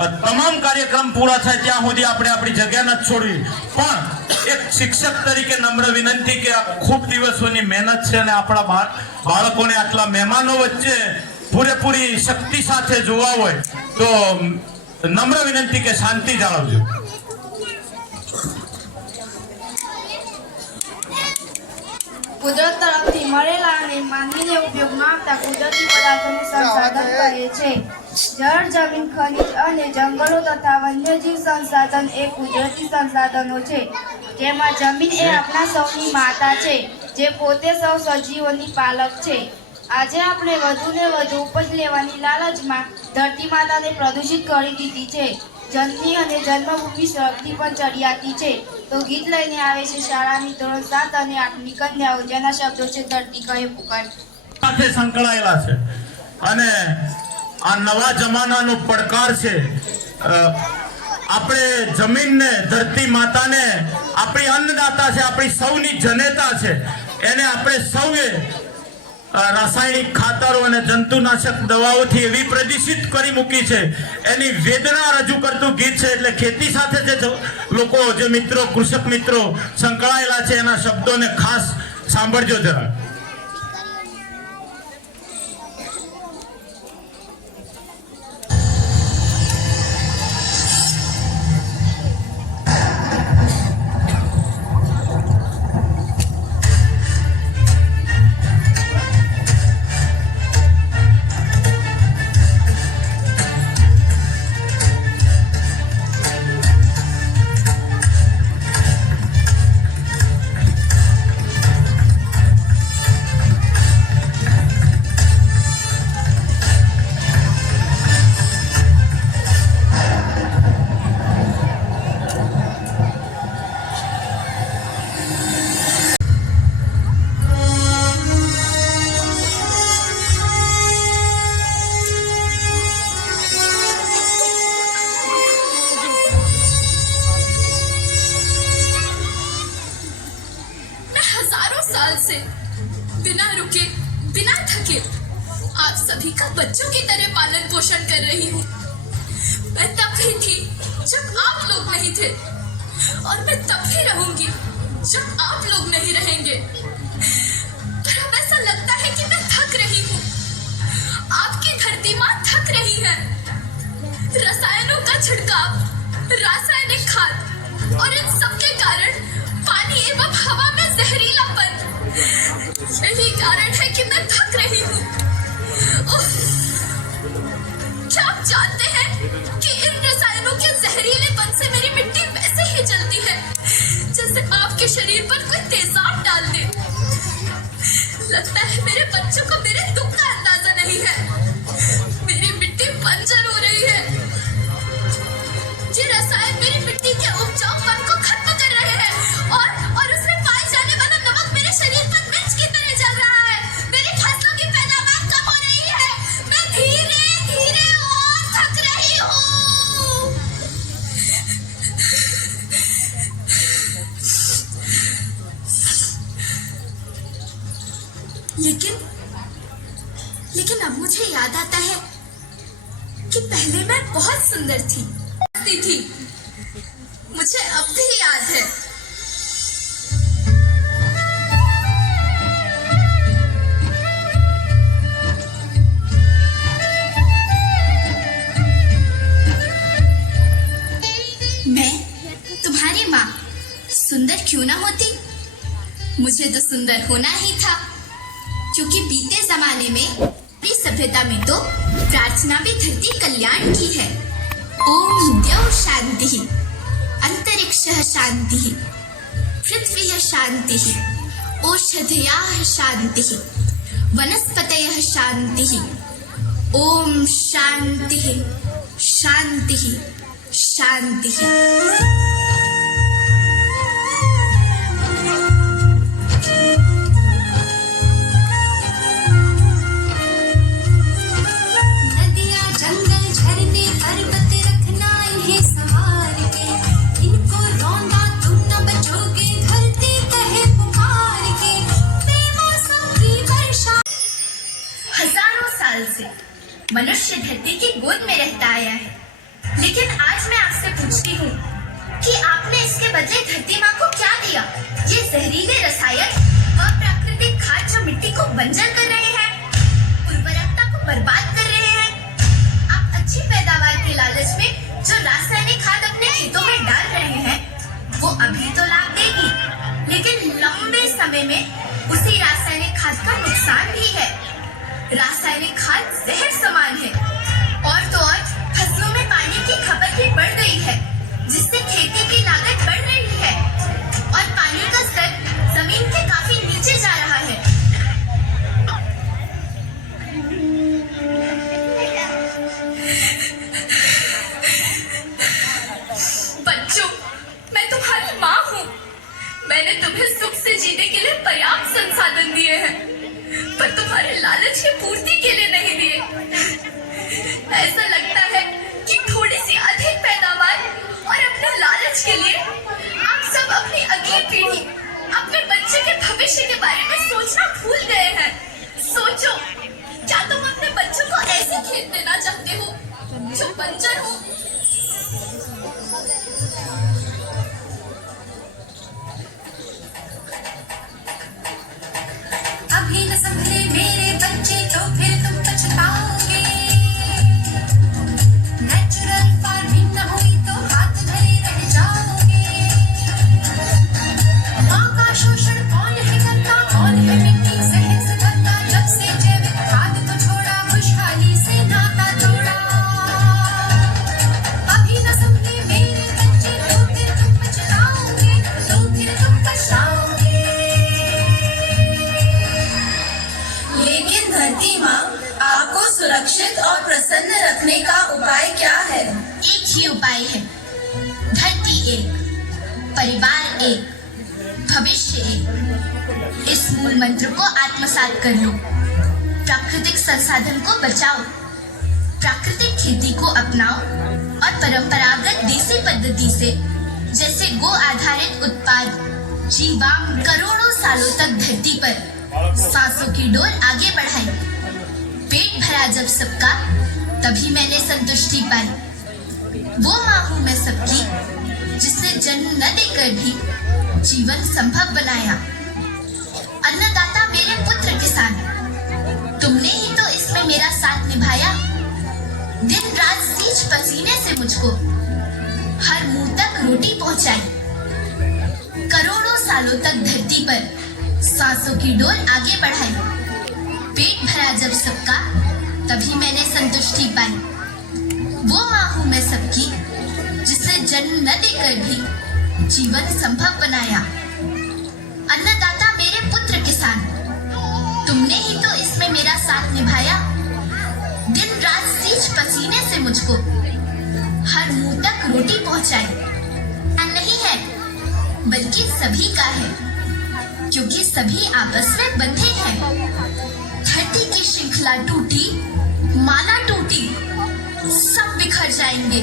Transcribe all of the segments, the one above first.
તમામ કાર્યક્રમ પૂરા થાય ત્યાં સુધી આપણે આપણી જગ્યા નથી છોડવી. પણ એક શિક્ષક તરીકે નમ્ર વિનંતી કે આ ખૂબ દિવસોની મહેનત છે અને આપણા બાળકોને આટલા મહેમાનો વચ્ચે પૂરેપૂરી શક્તિ સાથે જોવા હોય તો નમ્ર વિનંતી કે શાંતિ જાળવજો. કુદરત તરફથી મળેલા અને માનવીને ઉપયોગમાં આવતા કુદરતી પદાર્થોને સંસાધન કહે છે. જળ, જમીન, ખનિજ અને જંગલો તથા વન્યજીવ સંસાધન એ કુદરતી સંસાધનો છે. જેમાં જમીન એ આપણા સૌની માતા છે, જે પોતે સૌ સજીવોની પાલક છે. આજે આપણે વધુને વધુ ઉપજ લેવાની લાલચમાં ધરતી માતાને પ્રદૂષિત કરી દીધી છે. જનની અને જન્મભૂમિ સળગતી પણ ચડિયાતી છે. તો ગીત લઈને આવે છે શાળાની ધોરણ 7 અને 8ની કન્યાઓ, જેના શબ્દો છે ધરતી કહે પુકાર. સાથે સંકળાયેલા છે અને આ નવા જમાનાનો પડકાર છે. આપણે જમીનને, ધરતી માતાને, આપણી અન્નદાતા છે, આપણી સૌની જનેતા છે, એને આપણે સૌએ રાસાયણિક ખાતરો અને જંતુનાશક દવાઓથી એવી પ્રદૂષિત કરી મૂકી છે. એની વેદના રજૂ કરતું ગીત છે. એટલે ખેતી સાથે જે લોકો, જે મિત્રો, કૃષક મિત્રો સંકળાયેલા છે એના શબ્દોને ખાસ સાંભળજો જરા. बिना रुके, बिना थके आप सभी का बच्चों की तरह पालन पोषण कर रही हूँ. मैं तब भी थी जब आप लोग नहीं थे और मैं तब भी रहूंगी जब आप लोग नहीं रहेंगे. पर अब ऐसा लगता है कि मैं थक रही हूँ. आपकी धरती माँ थक रही है. रसायनों का छिड़काव, रासायनिक खाद और इन सब के कारण पानी एवं हवा में जहरीलापन, यही कारण है कि मैं थक रही हूँ. क्या आप जानते हैं कि इन रसायनों के जहरीलेपन से मेरी मिट्टी वैसे ही जलती है जैसे आपके शरीर पर कोई तेजाब डाल दे. लगता है मेरे बच्चों को मेरे दुख का अंदाजा नहीं है. मेरी मिट्टी बंजर हो रही है. ये रसायन मेरी मिट्टी के उपजाऊपन को खत्म कर रहे हैं और उसमें पाए जाने वाला नमक मेरे शरीर पर मिर्च की तरह जल रहा है. मेरी फसलों की पैदावार कम हो रही है. मैं धीरे धीरे और थक रही हूँ. लेकिन अब मुझे याद आता है कि पहले मैं बहुत सुंदर थी. मुझे अब भी याद है. मैं तुम्हारी माँ सुंदर क्यों ना होती, मुझे तो सुंदर होना ही था. क्योंकि बीते जमाने में अपनी सभ्यता में तो प्रार्थना भी धरती कल्याण की है. ओम द्यौ शांति, अंतरिक्षः शांति, पृथ्वी शांति, ओषधयः शांति, वनस्पतयः शांति. ओम शांति शांति शांति. मनुष्य धरती की गोद में रहता आया है. लेकिन आज मैं आपसे पूछती हूँ कि आपने इसके बदले धरती माँ को क्या दिया? ये जहरीले रसायन व प्राकृतिक खाद जो मिट्टी को बंजर कर रहे हैं, उर्वरकता को बर्बाद कर रहे हैं। आप अच्छी पैदावार के लालच में जो रासायनिक खाद अपने खेतों में डाल रहे हैं, वो अभी तो लाभ देगी, लेकिन लंबे समय में उसी रासायनिक खाद का नुकसान भी है। रासायनिक खाद जहर समान है, और तो और फसलों में पानी की खपत भी बढ़ गई है, जिससे खेती की लागत बढ़ रही है और पानी का स्तर जमीन के काफी नीचे जा रहा है। बच्चों, मैं तुम्हारी माँ हूँ। मैंने तुम्हें सुख से जीने के लिए पर्याप्त संसाधन दिए हैं, पर तुम्हारे लालच की पूर्ति के लिए नहीं दिए। ऐसा लगता है कि थोड़ी सी अधिक पैदावार और अपने लालच के लिए आप सब अपनी अगली पीढ़ी, अपने बच्चे के भविष्य के बारे में सोचना भूल गए हैं। सोचो, क्या तुम अपने बच्चों को ऐसे खेत देना चाहते हो जो बंजर हो? अभी न संभले मेरे बच्चे तो फिर तुम पछताओगे। नेचुरल फार्मिंग न हुई तो हाथ धरे रह जाओगे। माँ का शोषण कौन है करता, कौन है मिट्टी जहर से भरता? जब से जैविक खाद को छोड़ा, खुशहाली से नाता जोड़ा। अभी न संभले मेरे बच्चे तो फिर तुम पछताओगे, तो फिर तुम पछताओगे। लेकिन धरती माँ, आपको सुरक्षित और प्रसन्न रखने का उपाय क्या है? एक ही उपाय है, धरती एक, परिवार एक, भविष्य एक। इस मूल मंत्र को आत्मसात कर लो। प्राकृतिक संसाधन को बचाओ, प्राकृतिक खेती को अपनाओ और परंपरागत देसी पद्धति से, जैसे गो आधारित उत्पाद, जीवाश्म करोड़ों सालों तक धरती पर सांसों की डोर आगे बढ़ाई। पेट भरा जब सबका, तभी मैंने संतुष्टि पाई। वो माँ हूँ मैं सबकी, जिसने जन्म न देकर भी जीवन संभव बनाया। अन्नदाता मेरे पुत्र किसान, तुमने ही तो इसमें मेरा साथ निभाया। दिन रात सींच पसीने से मुझको हर मुंह तक रोटी पहुंचाई। करोड़ों सालों तक धरती पर सांसों की डोर आगे बढ़ाई। पेट भरा जब सबका, तभी मैंने संतुष्टि पाई। वो माँ हूँ मैं सबकी, जिसने जन्म न देकर भी जीवन संभव बनाया। अन्नदाता मेरे पुत्र किसान, तुमने ही तो इसमें मेरा साथ निभाया। दिन रात सींच पसीने से मुझको हर मुंह तक रोटी पहुंचाई। नहीं है, बल्कि सभी का है, क्योंकि सभी आपस में बंधे हैं। धरती की श्रृंखला टूटी, माला टूटी, सब बिखर जाएंगे,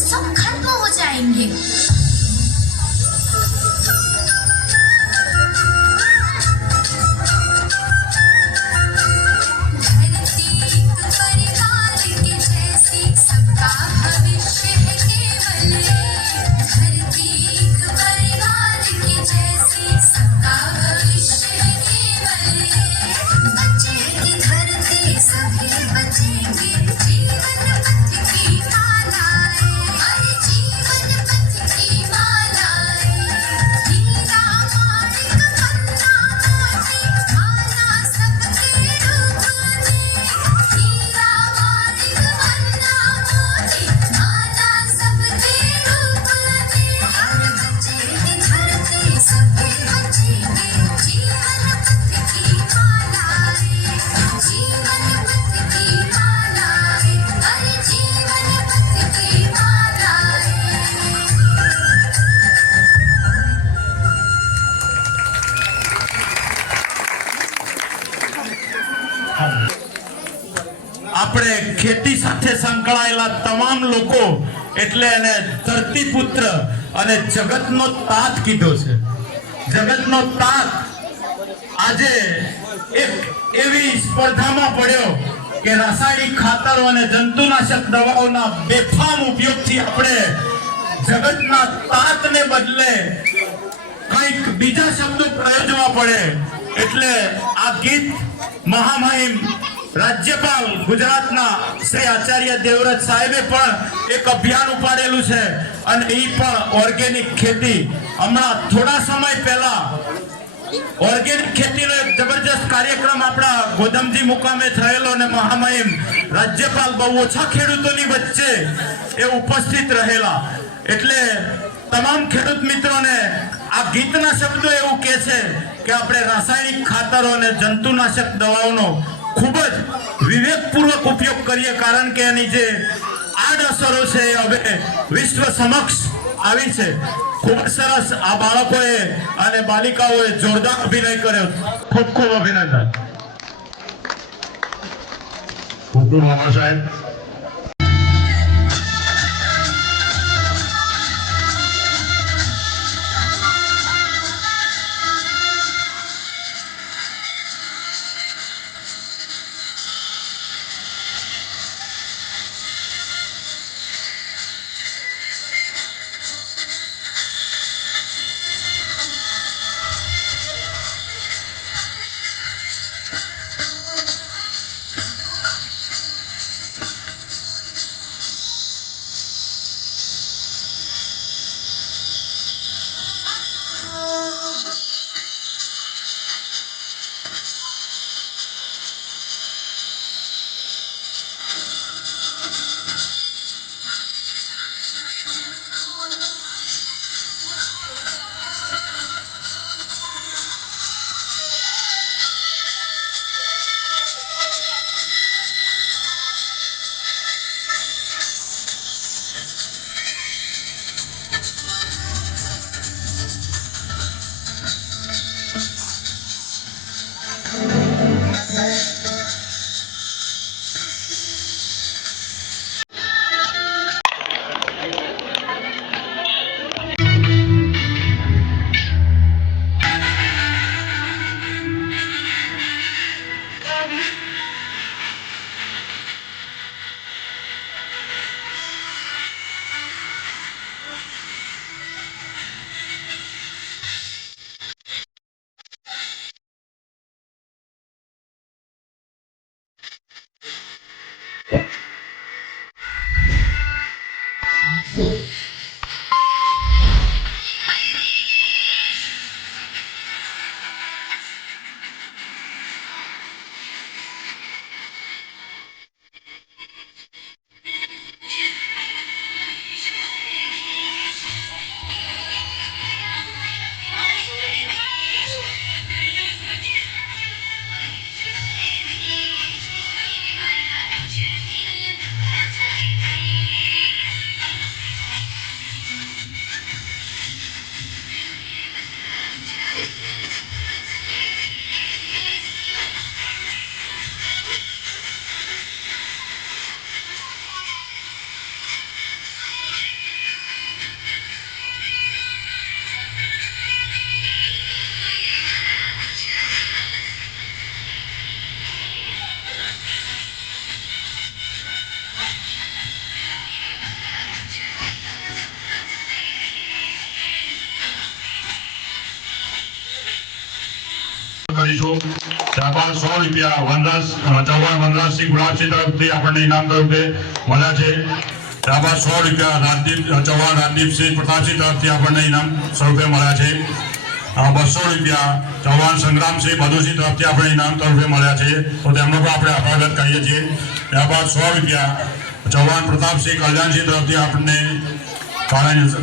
सब खत्म हो जाएंगे। धरती परिवार के जैसी, सबका भविष्य है केवल। धरती परिवार के जैसी, सबका भविष्य है केवल। बचेगी धरती, सभी बचेंगे। जीवन पथ की मालाएं, हर जीवन पथ की मालाएं। हीरा माणिक मन्ना मोती, माला सबके डूबने। हीरा माणिक मन्ना मोती, माला सबके डूबने। बचेगी धरती, सभी बचेंगे। जीवन पथ की मालाएं, जीवन पथ की मालाएं, हर जीवन पथ की मालाएं। આપણે ખેતી સાથે સંકળાયેલા તમામ લોકો એટલે એને ધરતીપુત્ર અને જગતનો તાત કીધો છે. જગતનો તાત આજે એક એવી સ્પર્ધામાં પડ્યો કે રાસાયણિક ખાતરો અને જંતુનાશક દવાઓના બેફામ ઉપયોગથી આપણે જગતના તાતને બદલે કંઈક બીજા શબ્દો પ્રયોજવા પડે એટલે આ ગીત મહામહિમ રાજ્યપાલ ગુજરાતના શ્રી આચાર્ય દેવવ્રત સાહેબે પણ એક અભિયાન ઉપાડેલું છે અને એ પણ ઓર્ગેનિક ખેતી હમણાં થોડા સમય પહેલા ઓર્ગેનિક ખેતીનો એક જબરજસ્ત કાર્યક્રમ આપણા ગોધમજી મુકામે થયેલો અને મહામહિમ રાજ્યપાલ બહુ ઓછા ખેડૂતોની વચ્ચે એ ઉપસ્થિત રહેલા એટલે તમામ ખેડૂત મિત્રોને આ ગીતના શબ્દો એવું કહે છે કે આપણે રાસાયણિક ખાતરો અને જંતુનાશક દવાઓનો ખૂબ જ વિવેકપૂર્વક ઉપયોગ કરીએ કારણ કે એની જે આડઅસરો છે એ હવે વિશ્વ સમક્ષ આવી છે. ખૂબ સરસ આ બાળકોએ અને બાલિકાઓએ જોરદાર અભિનય કર્યો. ખૂબ ખૂબ અભિનંદન. ખૂબ ખૂબ આભાર સાહેબ. કરીશું. ત્યારબાદ 100 રૂપિયા વનરાજ ચૌહાણ વનરાજસિંહ ગુલાબસિંહ તરફથી આપણને ઇનામ તરીકે મળ્યા છે. ત્યારબાદ 100 રૂપિયા રાજદીપ ચૌહાણ રાજદીપસિંહ પ્રતાપસિંહ તરફથી આપણને ઇનામ સ્વરૂપે મળ્યા છે. 200 રૂપિયા ચૌહાણ સંગ્રામસિંહ બધુસિંહ તરફથી આપણે ઇનામ સ્વરૂપે મળ્યા છે તો તેમનો પણ આપણે આભાર વ્યક્ત કરીએ છીએ. ત્યારબાદ 100 રૂપિયા ચૌહાણ પ્રતાપસિંહ કલ્યાણસિંહ તરફથી આપણને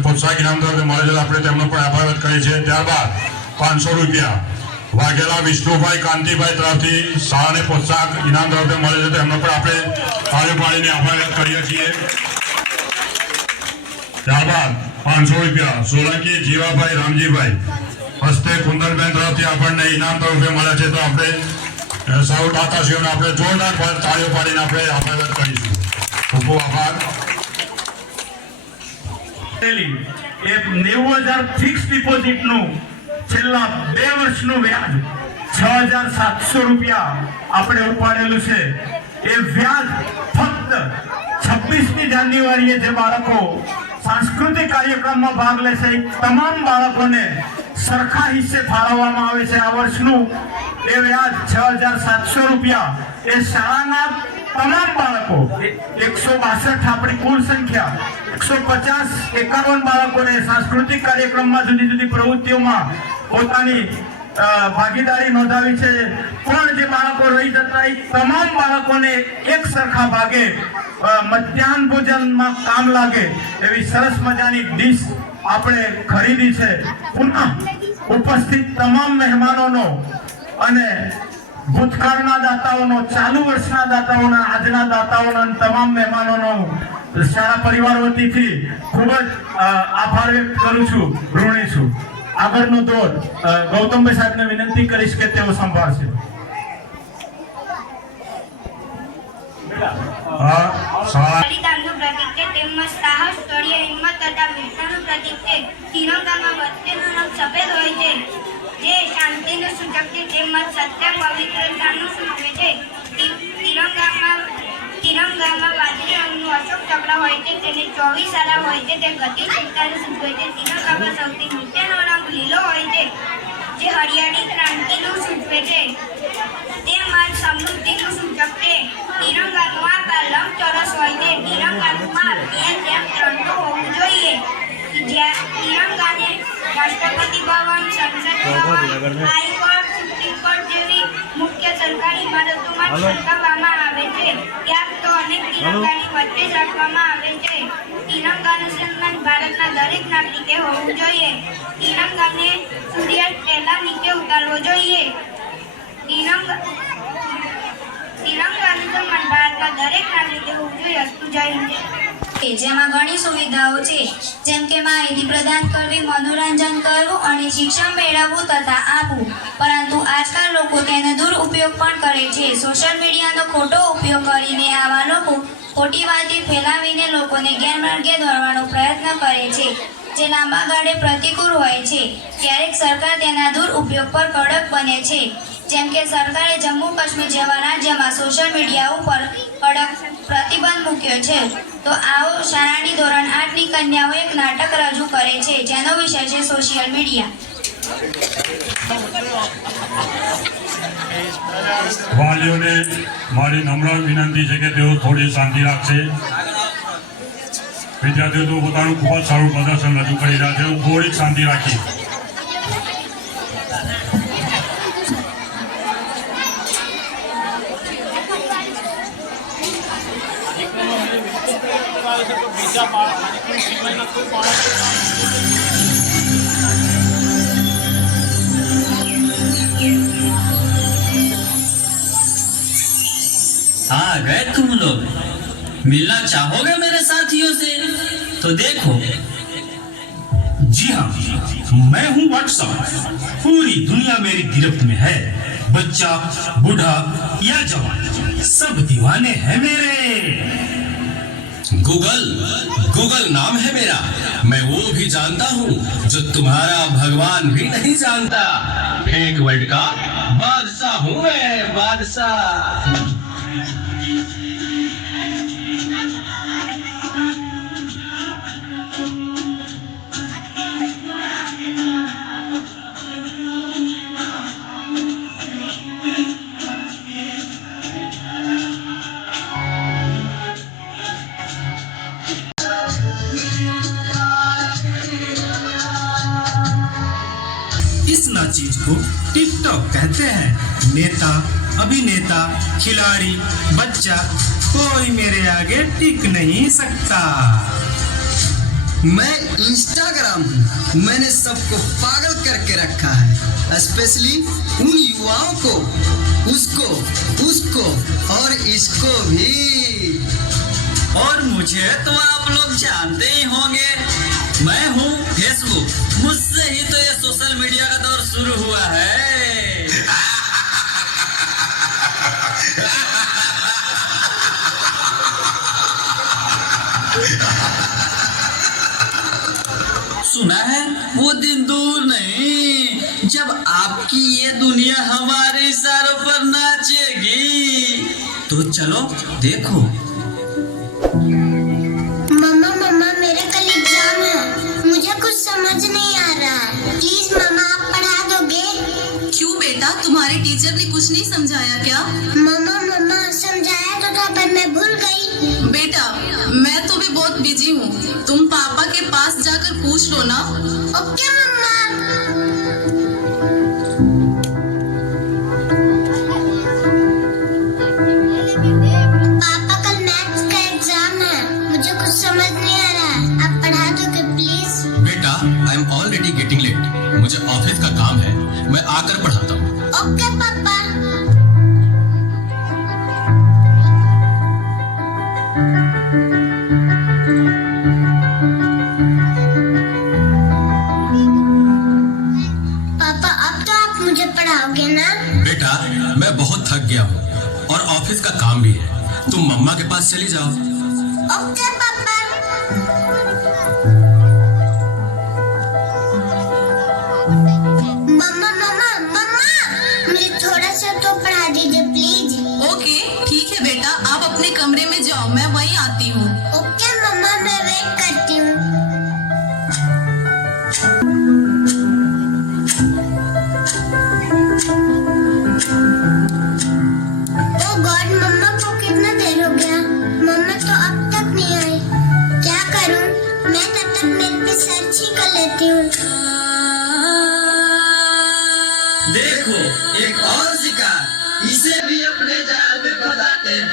પ્રોત્સાહક ઇનામ તરફથી મળે છે આપણે તેમનો પણ આભાર વ્યક્ત કરીએ છીએ. ત્યારબાદ 500 રૂપિયા વાઘેલા વિષ્ણુભાઈ કાંતિભાઈ તરફથી શાળાને પ્રોત્સાહક ઇનામ તરફથી મળે છે તેમનો પણ આપણે તાળી પાડીને આભાર વ્યક્ત કરીએ છીએ. ત્યારબાદ 500 રૂપિયા સોલંકી જીવાભાઈ રામજીભાઈ હસ્તે કુંદનબેન તરફથી આપણને ઇનામ તરફે મળે છે તો આપણે સૌ દાતાશ્રીઓને આપણે જોરદાર તાળીઓ પાડીને આપણે આભાર વ્યક્ત કરીશું. ખૂબ ખૂબ આભાર. એ 90,000 ફિક્સ ડિપોઝિટનું છેલ્લા 2 વર્ષનું વ્યાજ 6,700 રૂપિયા આપણે ઉપાડેલું છે એ વ્યાજ ફક્ત 26મી જાન્યુઆરીએ જે બાળકો સાંસ્કૃતિક કાર્યક્રમમાં ભાગ લેશે એ તમામ બાળકોને સરખા હિસ્સે ફાળવવામાં આવે છે. આ વર્ષનું એ વ્યાજ 6,700 રૂપિયા એ શાળાના તમામ બાળકો 162 આપણી કુલ સંખ્યા 150-51 બાળકોને સાંસ્કૃતિક કાર્યક્રમમાં જુદી જુદી પ્રવૃત્તિઓમાં પોતાની ભાગીદારી નોંધાવી છે. પણ જે બાળકો રહી જતા એ તમામ બાળકોને એક સરખા ભાગે મધ્યાહન ભોજનમાં કામ લાગે એવી સરસ મજાની ડીશ આપણે ખરીદી છે. પુનઃ ઉપસ્થિત તમામ મહેમાનોનો અને ભૂતકાળના દાતાઓનો, ચાલુ વર્ષના દાતાઓના, આજના દાતાઓના અને તમામ મહેમાનોનો શાળા પરિવાર વતીથી ખૂબ જ આભાર વ્યક્ત કરું છું, ઋણી છું. આગળનો દોર ગૌતમભાઈ સાહેબને વિનંતી કરીશ કે તેઓ સંભાળશે. બલિદાનનું પ્રતીક છે તેમજ સાહસ, શૌર્ય, હિંમત તથા વીરતાનું પ્રતીક છે. તિરંગામાં વચ્ચેનો રંગ સફેદ હોય છે જે શાંતિનું સૂચક છે તેમજ સત્ય, પવિત્રતાનું સૂચવે છે. તિરંગામાં વાદળી રંગનું અશોક ચક્ર હોય છે તેને 24 આરા હોય છે તે ગતિશીલતાનું સૂચવે છે. તિરંગામાં સૌથી નીચેનો રંગ લીલો હોય છે જે હરિયાળી ક્રાંતિનું સૂચવે છે તેમજ સમૃદ્ધિનું સૂચક છે. તિરંગાનો આકાર લંબચોરસ હોય છે. તિરંગાનું માપ 2:3 હોવું જોઈએ. તિરંગાને રાષ્ટ્રપતિ ભવન, સંસદ ભવન, હાઈકોર્ટ, સુપ્રીમ કોર્ટ જેવી મુખ્ય સરકારી ઇમારતોમાં ફરકાવવામાં આવે છે. ક્યાંક તો અનેક તિરંગાની વચ્ચે જ રાખવામાં આવે છે. તિરંગાનું સન્માન ભારતના દરેક નાગરિકે હોવું જોઈએ. તિરંગાને સૂર્યાસ્ત પહેલા નીચે ઉતારવો જોઈએ. તિરંગાનું સન્માન ભારતના દરેક નાગરિકે હોવું જોઈએ. અસ્તુ જય હિન્દ. જેમાં ઘણી સુવિધાઓ છે જેમ કે માહિતી પ્રદાન કરવી, મનોરંજન કરવું અને શિક્ષણ મેળવવું તથા આપવું. પરંતુ આજકાલ લોકો તેનો દુરુપયોગ પણ કરે છે. સોશિયલ મીડિયાનો ખોટો ઉપયોગ કરીને આવા લોકો ખોટી વાતી ફેલાવીને લોકોને ગેરમાર્ગે દોરવાનો પ્રયત્ન કરે છે જે લાંબા ગાળે પ્રતિકૂળ હોય છે. ક્યારેક સરકાર તેના દુરુપયોગ પર કડક બને છે. જેમ કે સરકારે જમ્મુ કાશ્મીર જેવા રાજ્યમાં સોશિયલ મીડિયા ઉપર કડક પ્રતિબંધ મૂક્યો છે. તો આવો શાળાની ધોરણ 8ની કન્યાઓ એક નાટક રજૂ કરે છે જેનો વિષય છે સોશિયલ મીડિયા. વાલીઓને મારી નમ્ર વિનંતી છે કે તેઓ થોડી શાંતિ રાખશે. વિદ્યાર્થીઓ તો પોતાનું ખૂબ જ સારું પ્રદર્શન રજૂ કરી રહ્યા છે. થોડીક શાંતિ રાખી. आ गए तुम लोग, मिलना चाहोगे मेरे साथियों से? तो देखो, जी हाँ, मैं हूँ व्हाट्सएप. पूरी दुनिया मेरी गिरफ्त में है. बच्चा, बूढ़ा या जवान, सब दीवाने हैं मेरे. गूगल नाम है मेरा. मैं वो भी जानता हूँ जो तुम्हारा भगवान भी नहीं जानता. फेक वर्ल्ड का बादशाह हूँ मैं, बादशाह. इस नाचीज को टिकटॉक कहते हैं. नेता, अभिनेता, खिलाड़ी, बच्चा, कोई मेरे आगे टिक नहीं सकता. मैं इंस्टाग्राम हूँ. मैंने सबको पागल करके रखा है, स्पेशली उन युवाओं को, उसको और इसको भी. और मुझे तो आप लोग जानते ही होंगे, मैं हूँ फेसबुक. मुझसे ही तो ये सोशल मीडिया का दौर शुरू हुआ है. सुना है वो दिन दूर नहीं जब आपकी ये दुनिया हमारे इशारों पर नाचेगी. तो तो चलो देखो। मम्मा मम्मा मेरा कल एग्जाम है, मुझे कुछ समझ नहीं आ रहा है, प्लीज मम्मा आप पढ़ा दोगे? क्यों बेटा, तुम्हारे टीचर ने कुछ नहीं समझाया क्या? मम्मा मम्मा समझाया तो था पर मैं भूल गई। बेटा मैं तो भी बहुत बिजी हूँ, तुम पापा के पास जाकर पूछ लो ना। ओके मम्मा। पापा कल मैथ्स का एग्जाम है, मुझे कुछ समझ नहीं आ रहा है, आप पढ़ा दोगे प्लीज? बेटा I am already getting late, मुझे ऑफिस का काम है, मैं आकर पढ़ाता हूँ। ओके पापा। पापा अब तो आप मुझे पढ़ाओगे ना? बेटा मैं बहुत थक गया हूँ और ऑफिस का काम भी है, तुम मम्मा के पास चली जाओ। ओके पापा। मम्मा मम्मा मम्मा मुझे थोड़ा सा तो पढ़ा दीजिए प्लीज। ओके ठीक है बेटा, आप अपने कमरे में जाओ, मैं वहीं आती हूँ। ओके मम्मा मैं वेट करती हूँ। ओ गॉड मम्मा को कितना देर हो गया, मम्मा तो अब तक नहीं आई, क्या करूँ? मैं तब तक नेट पे सर्च ही कर लेती हूँ। देखो एक और शिकार, इसे भी अपने जाल में फंसाते हैं।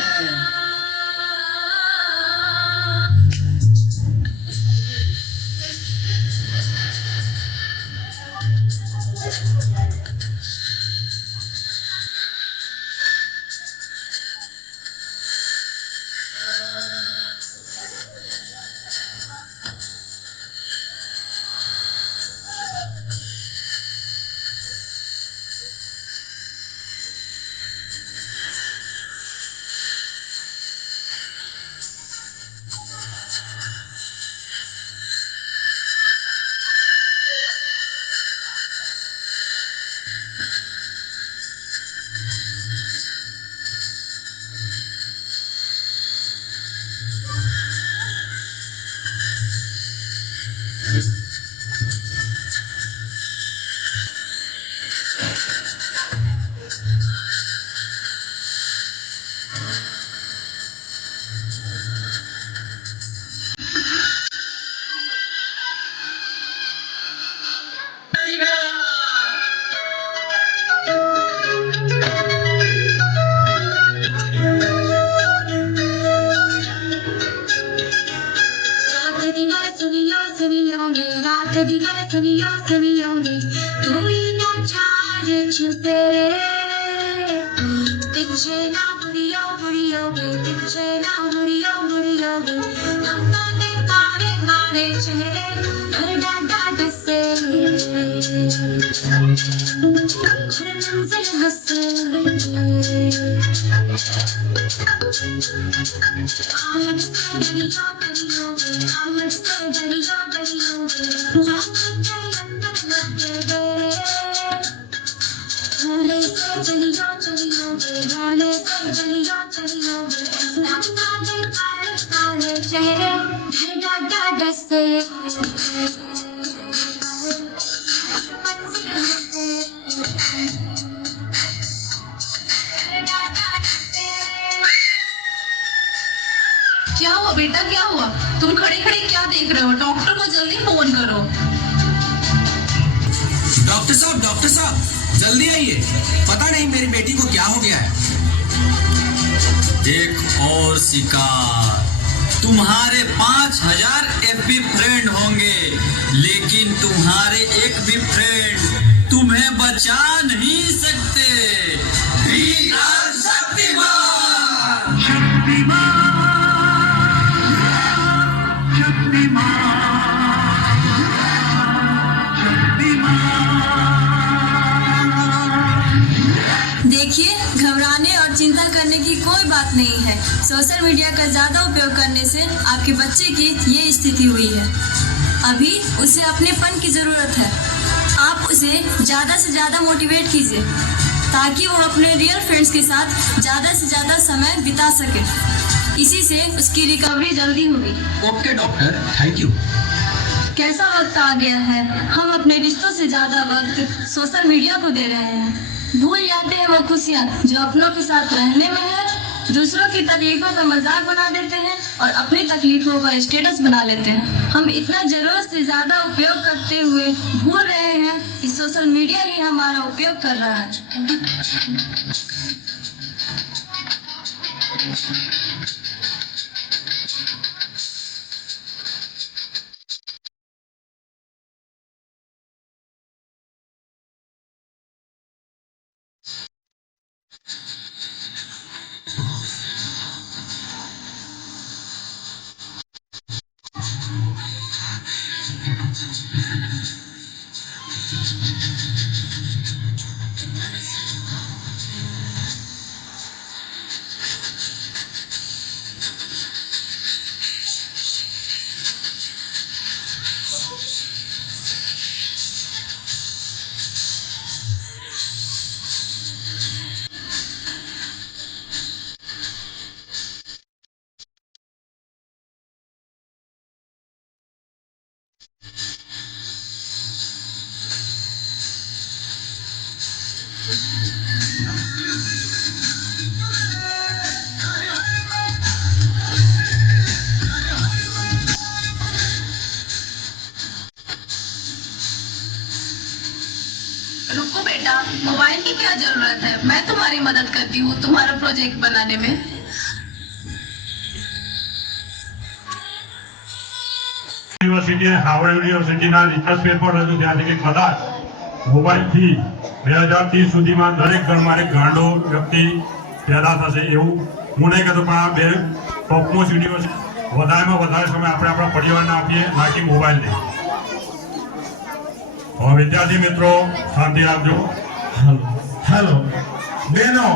क्या हुआ बेटा, क्या हुआ? तुम खड़े खड़े क्या देख रहे हो? डॉक्टर को जल्दी फोन करो। डॉक्टर साहब जल्दी आइए, पता नहीं मेरी बेटी को क्या हो गया है। एक और शिकार, तुम्हारे 5000 FB फ्रेंड होंगे, लेकिन तुम्हारे एक भी फ्रेंड तुम्हें बचा नहीं सकते। We are Shaktimaan. देखिए, घबराने और चिंता करने की कोई बात नहीं है। सोशल मीडिया का ज़्यादा उपयोग करने से आपके बच्चे की ये स्थिति हुई है। अभी उसे अपनेपन की ज़रूरत है। आप उसे ज़्यादा से ज़्यादा मोटिवेट कीजिए ताकि वो अपने रियल फ्रेंड्स के साथ ज़्यादा से ज़्यादा समय बिता सके। इसी से उसकी रिकवरी जल्दी होगी। Okay doctor, thank you. कैसा वक्त आ गया है, हम अपने रिश्तों से ज़्यादा वक्त सोशल मीडिया को दे रहे हैं। भूल जाते हैं वो खुशियाँ जो अपनों के साथ रहने में है। दूसरों की तकलीफों का मजाक बना देते हैं और अपनी तकलीफों का स्टेटस बना लेते हैं। हम इतना जरूरत से ज़्यादा उपयोग करते हुए भूल रहे हैं कि सोशल मीडिया ही हमारा उपयोग कर रहा है। रुको बेटा, मोबाइल की क्या जरूरत है, मैं तुम्हारी मदद करती हूँ तुम्हारा प्रोजेक्ट बनाने में। યુનિવર્સિટી હાવર્ડ યુનિવર્સિટીના રિસર્ચ પેપર હતું ત્યાંથી કે કદાચ મોબાઈલથી 2030 સુધીમાં દરેક ઘરમાં એક ગાંડો વ્યક્તિ પેદા થશે એવું હું નહીં કહેતો, પણ આ બે ટોપમોસ્ટ યુનિવર્સિટી વધારેમાં વધારે સમય આપણે આપણા પરિવારને આપીએ, ના કે મોબાઈલને. વિદ્યાર્થી મિત્રો શાંતિ રાખજો. હેલો બેનો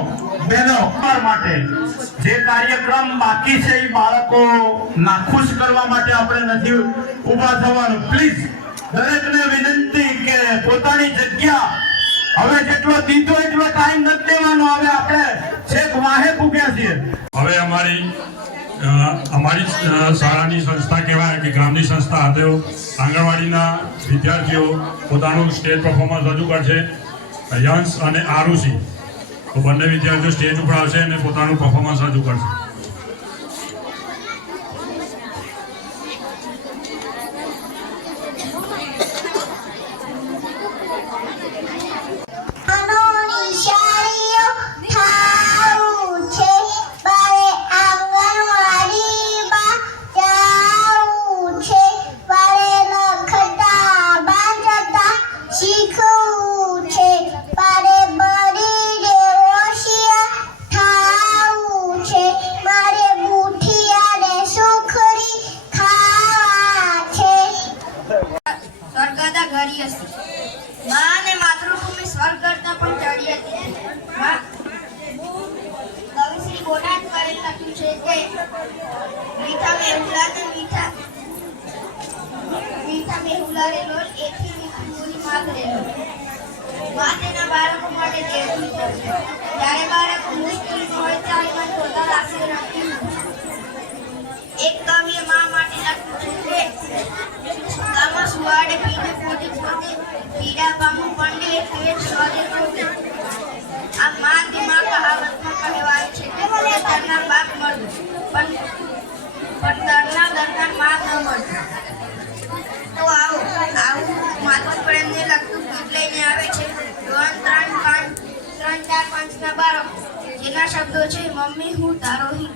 માટે જે કાર્યક્રમ બાકી છે એ બાળકો નાખુશ કરવા માટે આપણે નથી ઊભા થવાનું. પ્લીઝ દરેકને વિનંતી કે પોતાની જગ્યા હવે જેટલો દીધો એટલો ટાઈમ નથી દેવાનો. હવે આપણે છેક વાહે પૂગ્યા છીએ. હવે અમારી શાળાની સંસ્થા કહેવાય કે ગ્રામની સંસ્થા હતો આંગણવાડીના વિદ્યાર્થીઓ પોતાનું સ્ટેજ પરફોર્મન્સ રજૂ કરશે. યંશ અને આરુષિ તો બંને વિદ્યાર્થીઓ સ્ટેજ ઉપર આવશે અને પોતાનું પરફોર્મન્સ રજૂ કરશે. એક કવિએ મા માટે લખ્યું છે કે ગામમાં સુવાડે પીને પોતે પીડા પામું પંડે એટલે સ્વરે પોતે. આ મા દિમાગ કહાવતમાં કહેવાય છે કે દરના બાપ મળે પણ દરના મા ન મળે. તો આવું માતા પ્રેમને લગતું ગીત લઈને આવે છે 3, 4, 5 ના બાળકો, જેના શબ્દો છે મમ્મી હું તારો હી.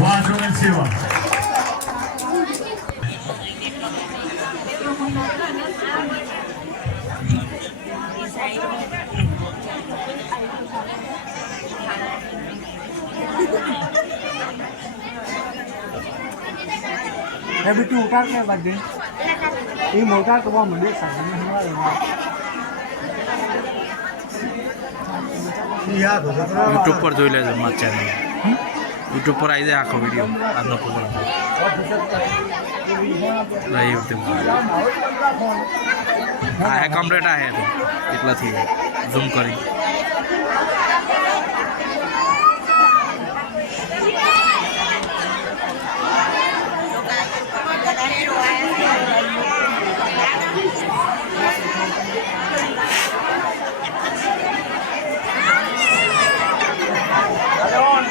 વાહ જોગન સેવા. अभी तू उतार के बाद दे ये मोटा तो वो मंदिर सामने हमारा याद हो जाता है YouTube पर જોઈ લેજો મારા ચેનલ YouTube પર આવી જાય આખો વિડિયો આજનો પ્રોગ્રામ લાઈવ આ હે કમ્પ્લીટ આ હે એટલાથી ઝૂમ કરી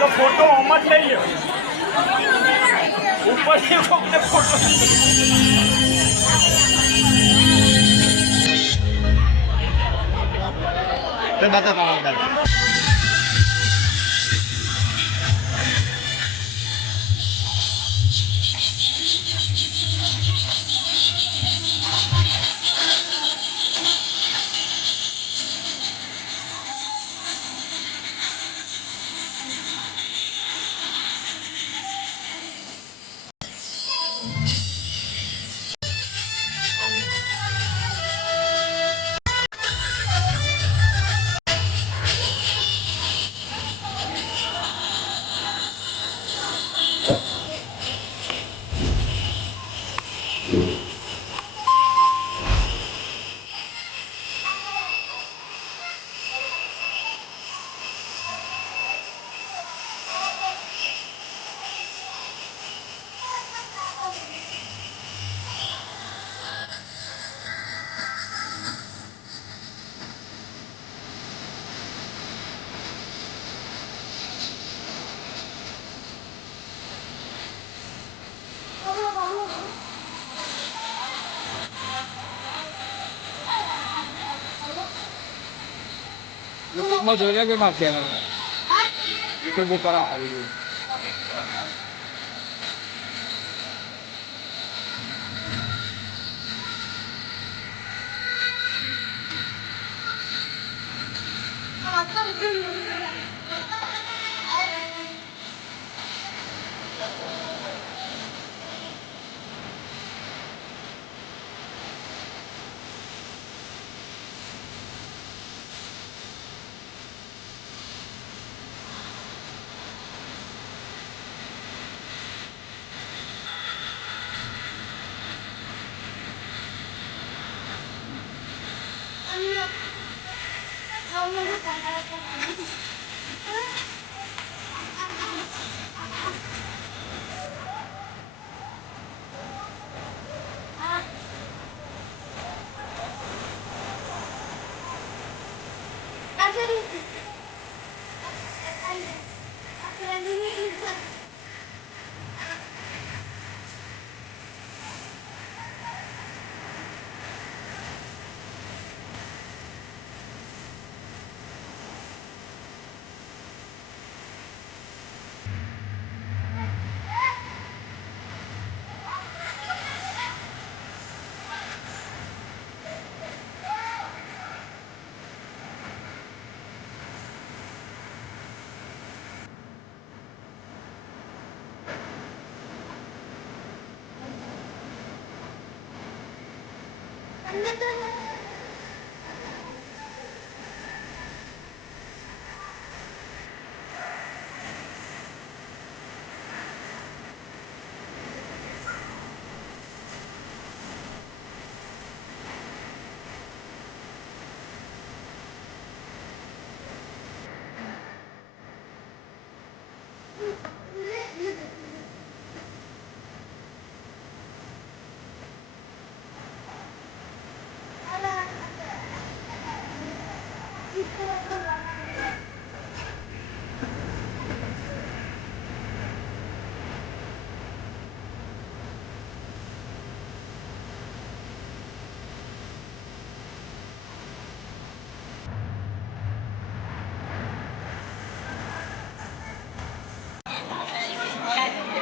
फोटो मत ले ऊपर से फोटो YouTube જોઈ લે કે માર ચેનલ YouTube ઉપર આવી ગયું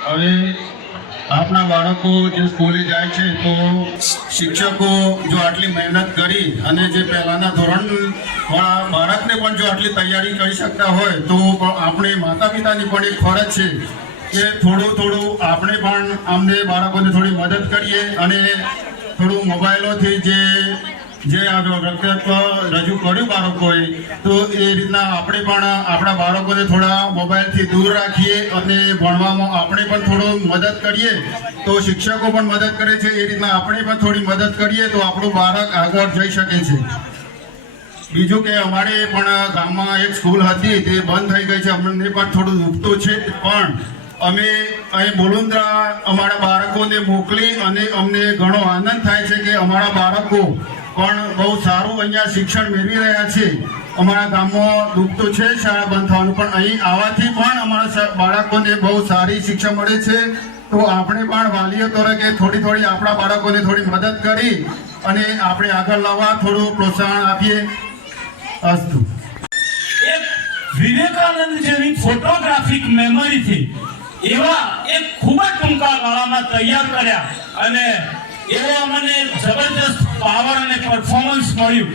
હવે આપણા બાળકો જે સ્કૂલે જાય છે તો શિક્ષકો જો આટલી મહેનત કરી અને જે પહેલાના ધોરણવાળા બાળકને પણ જો આટલી તૈયારી કરી શકતા હોય તો આપણે માતા પિતાની પણ એક ફરજ છે કે થોડું આપણે પણ અમને બાળકોને થોડી મદદ કરીએ અને થોડું મોબાઈલોથી જે જે આ વ્યક્તિત્વ રજૂ કર્યું બાળકોએ, તો એ રીતના આપણે પણ આપણા બાળકોને થોડા મોબાઈલથી દૂર રાખીએ અને ભણવામાં આપણે પણ થોડું મદદ કરીએ તો શિક્ષકો પણ મદદ કરે છે, એ રીતના આપણે પણ થોડી મદદ કરીએ તો આપણું બાળક આગળ જઈ શકે છે. બીજું કે અમારે પણ ગામમાં એક સ્કૂલ હતી, તે બંધ થઈ ગઈ છે, અમને પણ થોડું દુખતું છે, પણ અમે અહીં બોલુંદ્રા અમારા બાળકોને મોકલી અને અમને ઘણો આનંદ થાય છે કે અમારા બાળકો પણ બહુ સારું અહીંયા શિક્ષણ મેળવી રહ્યા છે. અમારા ગામમાં દુખતું છે શાળા બંધ થવાનું, પણ અહીં આવવાથી પણ અમારા બાળકોને બહુ સારી શિક્ષા મળે છે. તો આપણે પણ વાલીઓ તરીકે થોડી આપણા બાળકોને થોડી મદદ કરી અને આપણે આગળ લાવવા થોડું પ્રોત્સાહન આપીએ. અસ્તુ. એક વિવેકાનંદ જેવી ફોટોગ્રાફિક મેમરીથી એવા એક ખૂબ જ ટૂંકા ગાળામાં તૈયાર કર્યા અને એવો મને જબરદસ્ત પાવર અને પરફોર્મન્સ મળ્યું.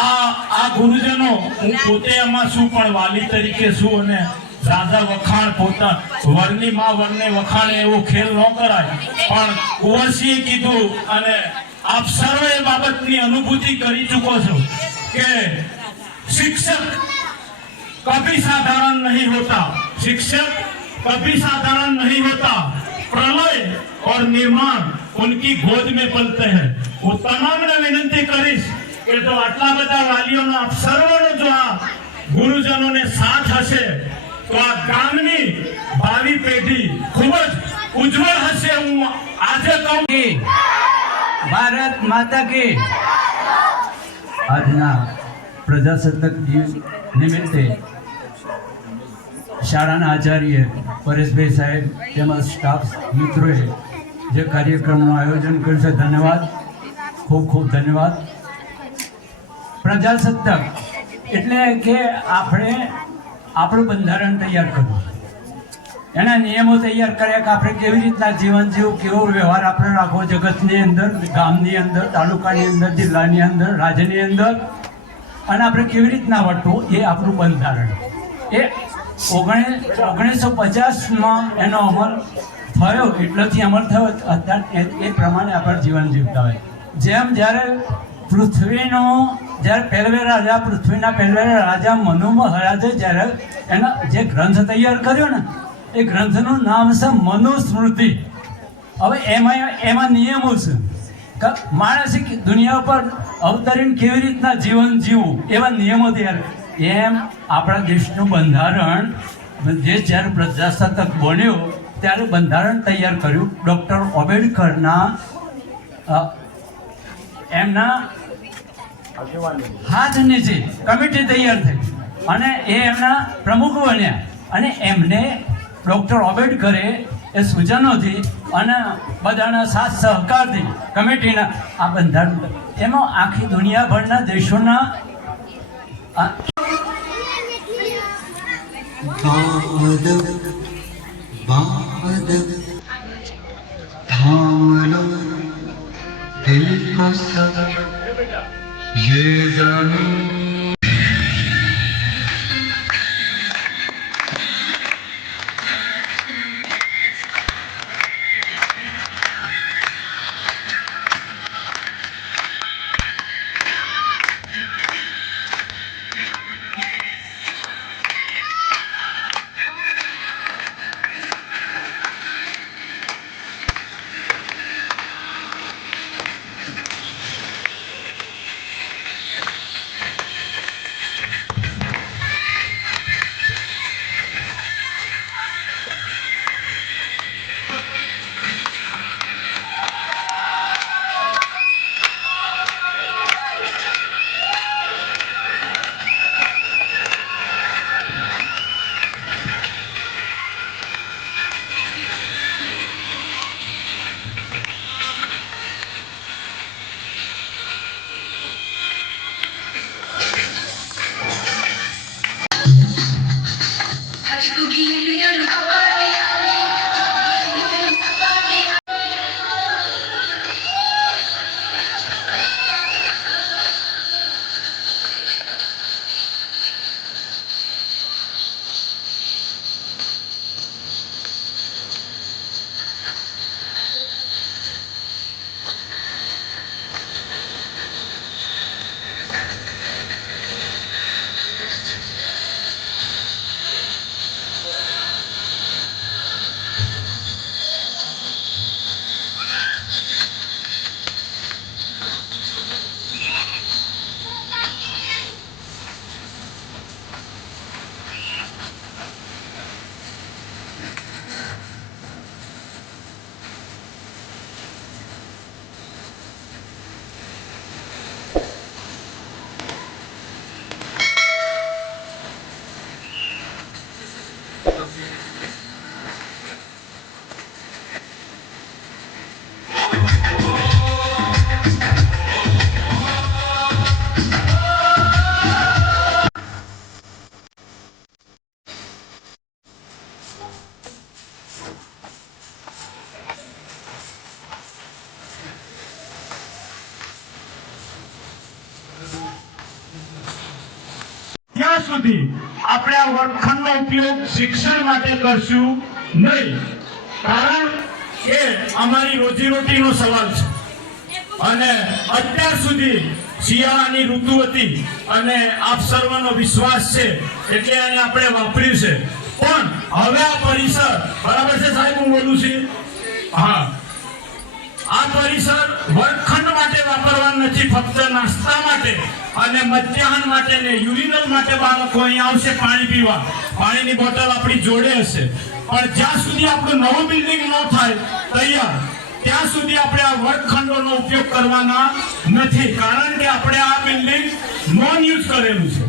આ ગુરુજનો, હું પોતે એમાં શું પણ વાલી તરીકે શું, અને રાજા વખાણ પોતા વરની માં વરને વખાણે એવો ખેલ ન કરાય, પણ કુંવરસિંહે કીધું અને આપ સર્વે બાબતની અનુભૂતિ કરી ચૂકો છો કે शिक्षक कभी साधारण नहीं होता, शिक्षक कभी साधारण नहीं होता, प्रलय और निर्माण उनकी गोद में पलते हैं. હું તમામને વિનંતી કરીશ કે જો આટલા બધા વાલીઓનો આપ સર્વનો જો આ ગુરુજનોને સાથ હશે તો આ ગામની ભાવિ પેઢી ખૂબ જ ઉજ્જવળ હશે. હું આજે કહું ભારત માતા की આજના પ્રજાસત્તાક દિવસ નિમિત્તે શાળાના આચાર્ય પરેશભાઈ સાહેબ તેમજ સ્ટાફ મિત્રોએ જે કાર્યક્રમનું આયોજન કર્યું છે, ધન્યવાદ, ખૂબ ખૂબ ધન્યવાદ. પ્રજાસત્તાક એટલે કે આપણે આપણું બંધારણ તૈયાર કરવું, એના નિયમો તૈયાર કર્યા કે આપણે કેવી રીતના જીવન જીવવું, કેવો વ્યવહાર આપણે રાખવો જગતની અંદર, ગામની અંદર, તાલુકાની અંદર, જિલ્લાની અંદર, રાજ્યની અંદર, અને આપણે કેવી રીતના વર્તવું, એ આપણું બંધારણ. એ 1950માં એનો અમલ થયો, એટલોથી અમલ થયો, અત્યારે એ પ્રમાણે આપણે જીવન જીવતા હોય. જેમ જ્યારે પૃથ્વીનો પહેલવે રાજા, પૃથ્વીના પહેલવે રાજા મનુ મહારાજે જ્યારે એનો જે ગ્રંથ તૈયાર કર્યો ને, એ ગ્રંથનું નામ છે મનુસ્મૃતિ. હવે એમાં નિયમો છે, માણસે દુનિયા પર અવતરીને કેવી રીતના જીવન જીવવું, એવા નિયમો તૈયાર. એમ આપણા દેશનું બંધારણ દેશ જ્યારે પ્રજાસત્તાક બન્યો ત્યારે બંધારણ તૈયાર કર્યું ડૉક્ટર આંબેડકરના એમના હાથ નીચે કમિટી તૈયાર થઈ અને એ એમના પ્રમુખ બન્યા. અને એમને ડૉક્ટર આંબેડકરે એ સૂચનોથી અને બધાના સાથ સહકારથી કમિટીના આ બંધારણ, એમાં આખી દુનિયાભરના દેશોના સુધી આપણે આ વર્ગખંડનો ઉપયોગ શિક્ષણ માટે કરશું નહીં, કારણ કે અમારી રોજીરોટીનો સવાલ છે અને અત્યાર સુધી શિયાળાની ઋતુ હતી અને આપ સર્વનો વિશ્વાસ છે એટલે એને આપણે વાપર્યું છે, પણ હવે આ પરિસર બરાબર છે સાહેબ, હું બોલું છું, હા, આ પરિસર વર્ગખંડ માટે વાપરવાનું નથી, ફક્ત નાસ્તા માટે અને મધ્યાહન માટે ને યુરિનલ માટે બાળકો અહીં આવશે પાણી પીવા, પાણીની બોટલ આપણી જોડે હશે, પણ જ્યાં સુધી આપણું નવું બિલ્ડિંગ ન થાય તૈયાર ત્યાં સુધી આપણે આ વર્ગખંડોનો ઉપયોગ કરવાના નથી, કારણ કે આપણે આ બિલ્ડિંગ નોન યુઝ કરેલું છે.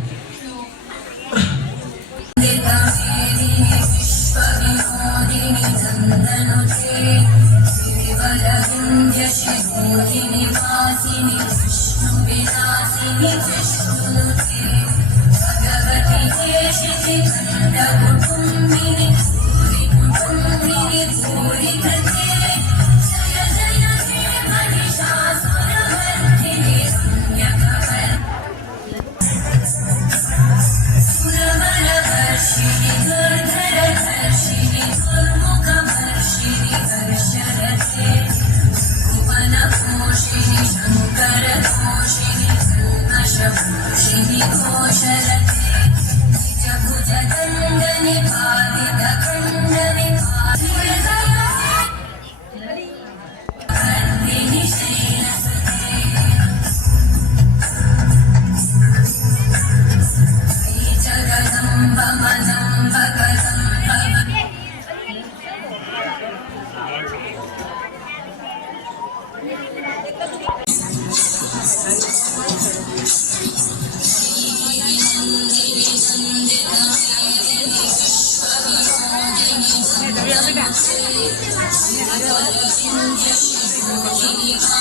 बेटा